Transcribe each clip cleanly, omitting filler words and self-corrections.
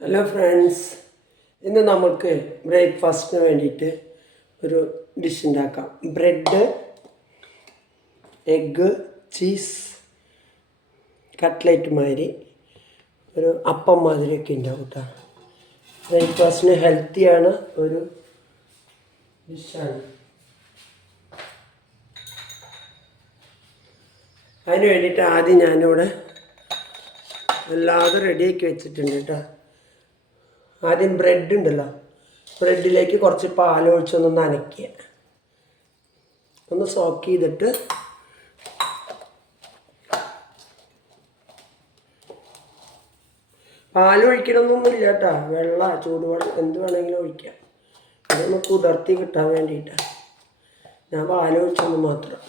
Hello friends, ഇന്ന് നമുക്ക് ബ്രേക്ക്ഫാസ്റ്റിന് വേണ്ടിയിട്ട് ഒരു ഡിഷ് ഉണ്ടാക്കാം. ബ്രെഡ്, എഗ്ഗ്, ചീസ്, കട്ട്ലറ്റ് മാതിരി ഒരു അപ്പം മാതിരിയൊക്കെ ഉണ്ടാവും കേട്ടോ. ബ്രേക്ക്ഫാസ്റ്റിന് ഹെൽത്തിയാണ് ഒരു ഡിഷാണ്. അതിന് വേണ്ടിയിട്ട് ആദ്യം ഞാനിവിടെ എല്ലാതും റെഡിയാക്കി വെച്ചിട്ടുണ്ട് കേട്ടോ. ആദ്യം ബ്രെഡ് ഉണ്ടല്ലോ, ബ്രെഡിലേക്ക് കുറച്ച് പാലൊഴിച്ചൊന്ന് നനയ്ക്കുക, ഒന്ന് സോക്ക് ചെയ്തിട്ട് പാലൊഴിക്കണമെന്നൊന്നുമില്ല കേട്ടോ. വെള്ളം, ചൂടുവെള്ളം എന്ത് വേണമെങ്കിലും ഒഴിക്കാം. ഇതൊന്ന് കുതിർത്തി കിട്ടാൻ വേണ്ടിയിട്ടാണ് ഞാൻ പാലൊഴിച്ചൊന്ന് മാത്രം.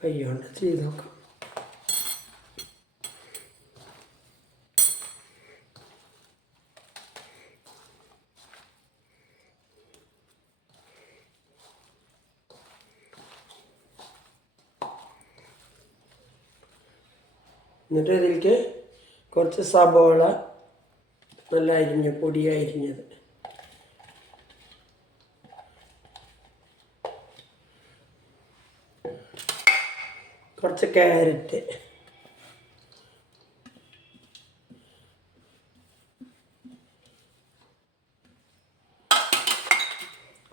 കൈ കൊണ്ട് ചെയ്ത് നോക്കാം. എന്നിട്ട് ഇതിലേക്ക് കുറച്ച് സബോള നല്ല അരിഞ്ഞ് പൊടിയായി അരിഞ്ഞത്, കുറച്ച് ക്യാരറ്റ്,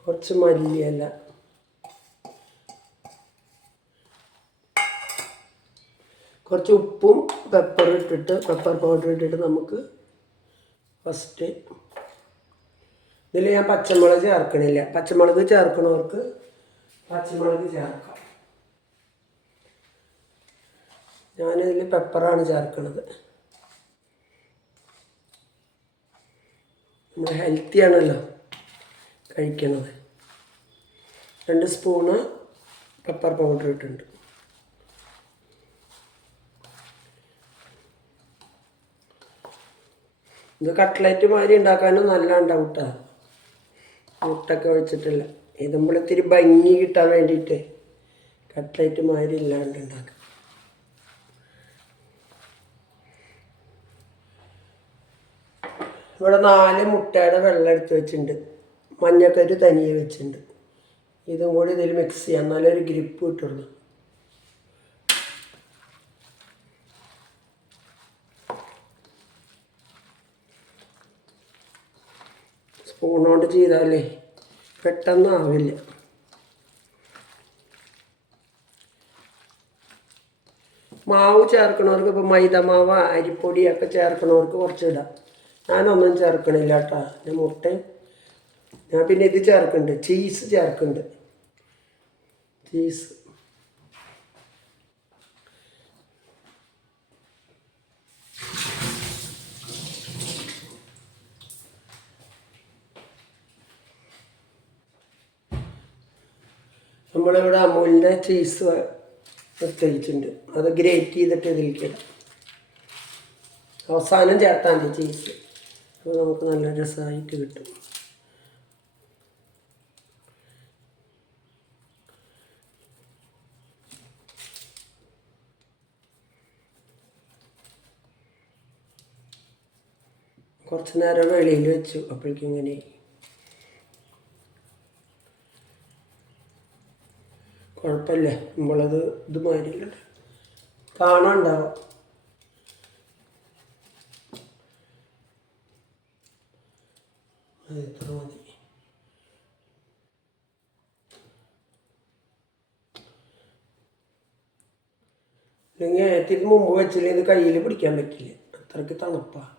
കുറച്ച് മല്ലിയില, കുറച്ച് ഉപ്പും പെപ്പർ പൗഡർ ഇട്ടിട്ട് നമുക്ക് ഫസ്റ്റ് ഇതിൽ ഞാൻ പച്ചമുളക് ചേർക്കണില്ല. പച്ചമുളക് ചേർക്കണവർക്ക് പച്ചമുളക് ചേർക്കാം. ഞാനിതിൽ പെപ്പറാണ് ചേർക്കണത്. നമ്മൾ ഹെൽത്തിയാണല്ലോ കഴിക്കണത്. 2 സ്പൂണ് പെപ്പർ പൗഡർ ഇട്ടിട്ടുണ്ട്. ഇത് കട്ട്ലറ്റ് മാതിരി ഉണ്ടാക്കാനും നല്ല ഉണ്ടാവും കേട്ടോ, മുട്ടൊക്കെ വെച്ചിട്ടില്ല. ഇത് നമ്മളിത്തിരി ഭംഗി കിട്ടാൻ വേണ്ടിയിട്ട് കട്ട്ലറ്റ് മാതിരി ഇല്ലാണ്ട് ഉണ്ടാക്കാം. ഇവിടെ 4 മുട്ടയുടെ വെള്ളം എടുത്ത് വെച്ചിട്ടുണ്ട്, മഞ്ഞക്കരി തനിയെ വെച്ചിട്ടുണ്ട്. ഇതും കൂടി ഇതിൽ മിക്സ് ചെയ്യാം, നല്ലൊരു ഗ്രിപ്പ് കിട്ടുള്ളൂ. സ്പൂണോണ്ട് ചെയ്താലേ പെട്ടെന്ന് ആവില്ല. മാവ് ചേർക്കണവർക്ക് ഇപ്പോൾ മൈദമാവ്, അരിപ്പൊടിയൊക്കെ ചേർക്കണവർക്ക് കുറച്ചിടാം. ഞാനൊന്നും ചേർക്കണില്ല കേട്ടോ. ഞാൻ മുട്ടയും ഞാൻ പിന്നെ ഇത് ചേർക്കുന്നുണ്ട്, ചീസ് ചേർക്കുന്നുണ്ട്. ചീസ് നമ്മളിവിടെ അമൂലിൻ്റെ ചീസ് പ്രത്യേകിച്ചുണ്ട്, അത് ഗ്രേറ്റ് ചെയ്തിട്ട് ഇതിലേക്കിടാം. അവസാനം ചേർത്താൽ മതി ചീസ്, അപ്പോൾ നമുക്ക് നല്ല രസമായിട്ട് കിട്ടും. കുറച്ച് നേരം വെളിയിൽ വെച്ചു, അപ്പോഴേക്കും ഇങ്ങനെ കുഴപ്പമില്ല. നമ്മളത് ഇതുമാതിരില്ല കാണാണ്ടാവാം. അത് ഇത്ര മതി. അല്ലെങ്കിൽ ഇതിന് മുമ്പ് വെച്ചില്ലെങ്കിൽ ഇത് കയ്യിൽ പിടിക്കാൻ പറ്റില്ല, അത്രയ്ക്ക് തണുപ്പാണ്.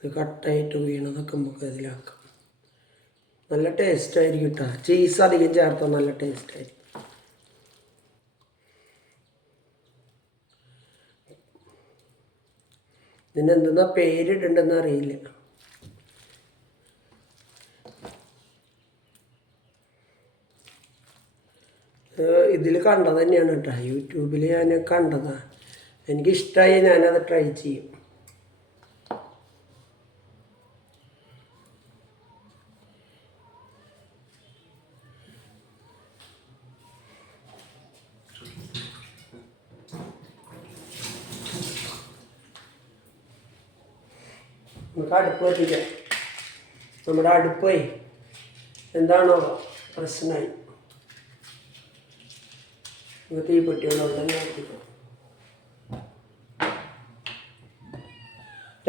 ഇത് കട്ടായിട്ട് വീണതൊക്കെ നമുക്ക് ഇതിലാക്കാം. നല്ല ടേസ്റ്റായിരിക്കും കേട്ടോ. ചീസ് അധികം ചേർത്താൽ നല്ല ടേസ്റ്റായിരിക്കും. ഇതിനെന്തെന്നാ പേരിട്ടുണ്ടെന്ന് അറിയില്ല. ഇതിൽ കണ്ടത് തന്നെയാണ് കേട്ടോ, യൂട്യൂബിൽ ഞാൻ കണ്ടതാണ്. എനിക്കിഷ്ടമായി, ഞാനത് ട്രൈ ചെയ്യും. നമുക്ക് അടുപ്പ് കത്തിക്കാം. നമ്മുടെ അടുപ്പേ എന്താണോ പ്രശ്നമായി, തീപ്പെട്ടികളോട് തന്നെ കത്തിക്കാം.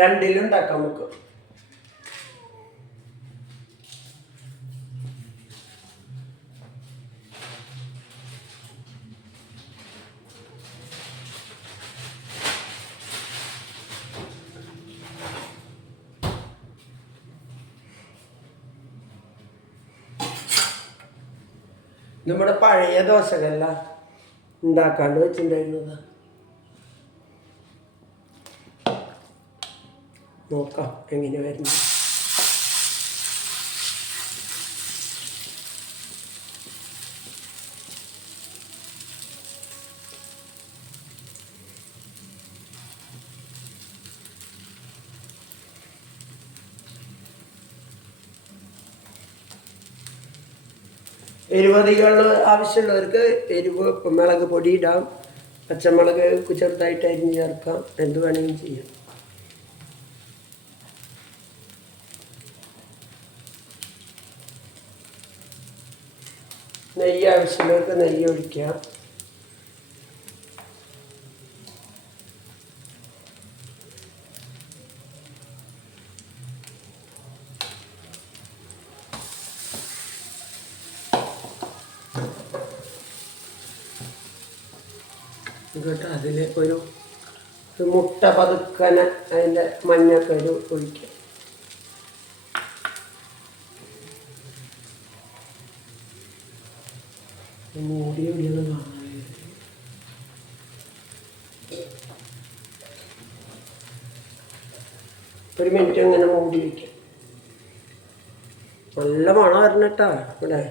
രണ്ടിലുണ്ടാക്കാം നമുക്ക്. നമ്മുടെ പഴയ ദോശകല്ല ഉണ്ടാക്കാണ്ട് വെച്ചിട്ടുണ്ടായിരുന്നത്. നോക്കാം എങ്ങനെ വരുന്നു. എരിവധികൾ ആവശ്യമുള്ളവർക്ക് എരിവ് മുളക് പൊടി ഇടാം, പച്ചമുളക് ചെറുതായിട്ട് അരിഞ്ഞ് ചേർക്കാം, എന്ത് വേണമെങ്കിലും ചെയ്യാം. നെയ്യ് ആവശ്യമുള്ളവർക്ക് നെയ്യ് ഒഴിക്കാം. കേട്ടോ, അതിൽ ഒരു മുട്ട പതുക്കനെ അതിൻ്റെ മഞ്ഞക്കരു ഒഴിക്കാം. മൂടി ഒടിയൊന്നും കാണാൻ ഒരു മിനിറ്റ് ഇങ്ങനെ മൂടി വയ്ക്കാം. നല്ല മണം വരണട്ടാ ഇവിടെ,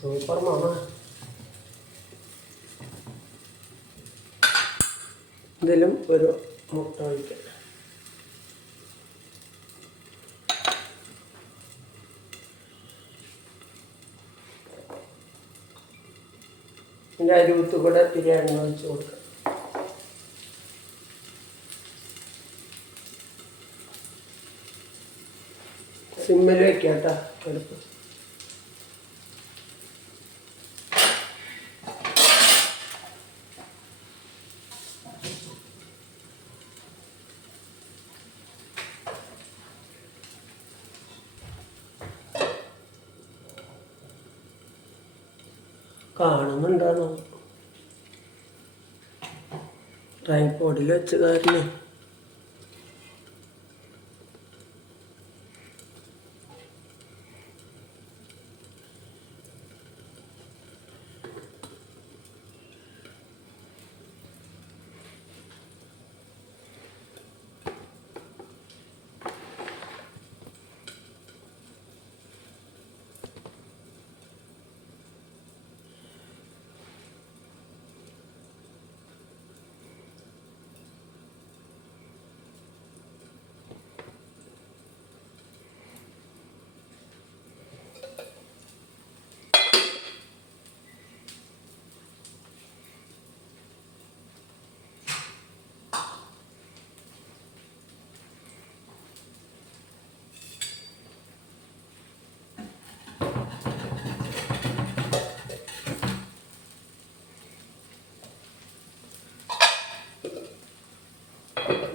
സൂപ്പർ മണം. ഇതിലും ഒരു മുട്ട ഒഴിക്കാം. ഇതിൻ്റെ അരുവത്ത് കൂടെ ഇത്തിരി എണ്ണ ഒഴിച്ച് കൊടുക്കാം. സിമ്മിൽ വയ്ക്കാം കേട്ടോ അടുപ്പ്. കാണുന്നുണ്ടാണോ? ട്രൈപോഡിൽ വെച്ച് കാരണം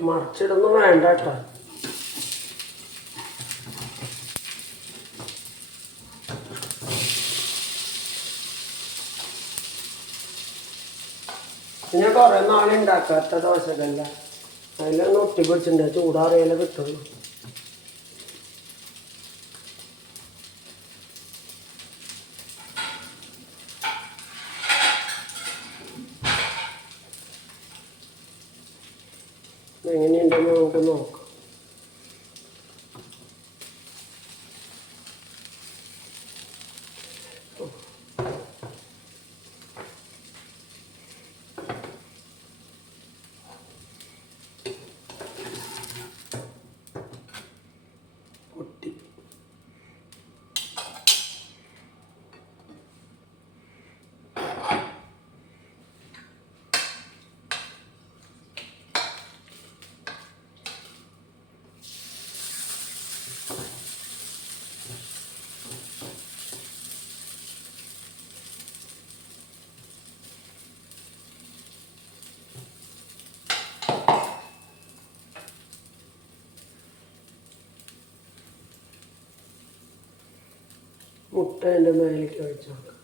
മറിച്ചിടൊന്നും വേണ്ട കേട്ടോ. ഞാൻ കുറേ നാളുണ്ടാക്കാത്ത ദോശക്കല്ല, അതിലൊന്ന് ഒട്ടിപ്പിടിച്ചിട്ടുണ്ട്, ചൂടാറിയാലേ കിട്ടുള്ളൂ. എങ്ങനെയുണ്ടെന്ന് നമുക്ക് നോക്കാം. മുട്ട എൻ്റെ മേലേക്ക് ഒഴിച്ചു കൊടുക്കാം.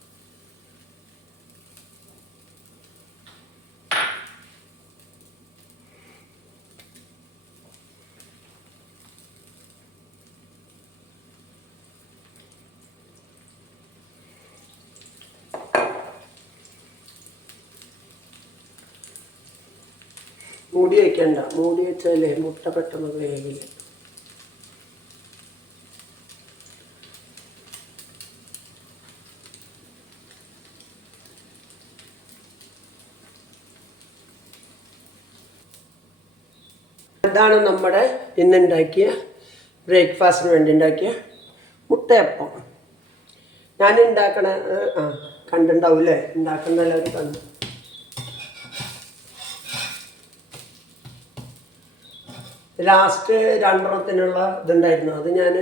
മൂടി വയ്ക്കണ്ട, മൂടി വെച്ചാലേ മുട്ട പെട്ടെന്ന് വേവില്ല. ഇതാണ് നമ്മുടെ ഇന്നുണ്ടാക്കിയ ബ്രേക്ക്ഫാസ്റ്റിന് വേണ്ടി ഉണ്ടാക്കിയ മുട്ടയപ്പം. ഞാൻ ഉണ്ടാക്കണ കണ്ടിട്ടുണ്ടാവില്ലേ, ഉണ്ടാക്കുന്ന എല്ലാവരും കണ്ടു. ലാസ്റ്റ് 2 ഇതുണ്ടായിരുന്നു, അത് ഞാൻ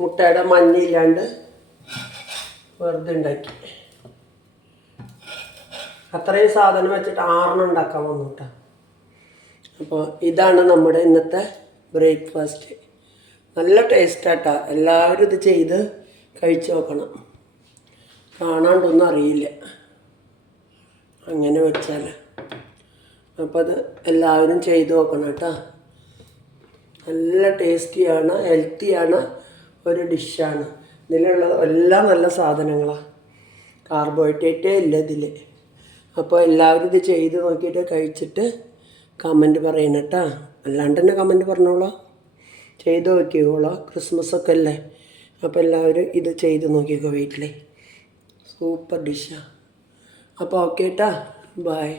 മുട്ടയുടെ മഞ്ഞയില്ലാണ്ട് വെറുതെ ഉണ്ടാക്കി. അത്രയും സാധനം വെച്ചിട്ട് 6 ഉണ്ടാക്കാൻ വന്നു കേട്ടോ. അപ്പോൾ ഇതാണ് നമ്മുടെ ഇന്നത്തെ ബ്രേക്ക്ഫാസ്റ്റ്. നല്ല ടേസ്റ്റാട്ടോ, എല്ലാവരും ഇത് ചെയ്ത് കഴിച്ച് നോക്കണം. കാണാണ്ടൊന്നും അറിയില്ല അങ്ങനെ വെച്ചാൽ. അപ്പോൾ അത് എല്ലാവരും ചെയ്ത് നോക്കണം കേട്ടോ. നല്ല ടേസ്റ്റിയാണ്, ഹെൽത്തിയാണ് ഒരു ഡിഷാണ്. ഇതിലുള്ള എല്ലാം നല്ല സാധനങ്ങളാണ്, കാർബോഹൈഡ്രേറ്റേ ഇല്ല ഇതിൽ. അപ്പോൾ എല്ലാവരും ഇത് ചെയ്ത് നോക്കിയിട്ട് കഴിച്ചിട്ട് കമൻറ്റ് പറയണം കേട്ടോ. അല്ലാണ്ട് തന്നെ കമൻറ്റ് പറഞ്ഞോളാം, ചെയ്ത് നോക്കിക്കോളോ. ക്രിസ്മസൊക്കെ അല്ലേ, അപ്പോൾ എല്ലാവരും ഇത് ചെയ്ത് നോക്കിക്കോ വീട്ടിൽ. സൂപ്പർ ഡിഷാണ്. അപ്പോൾ ഓക്കെ കേട്ടോ, ബൈ.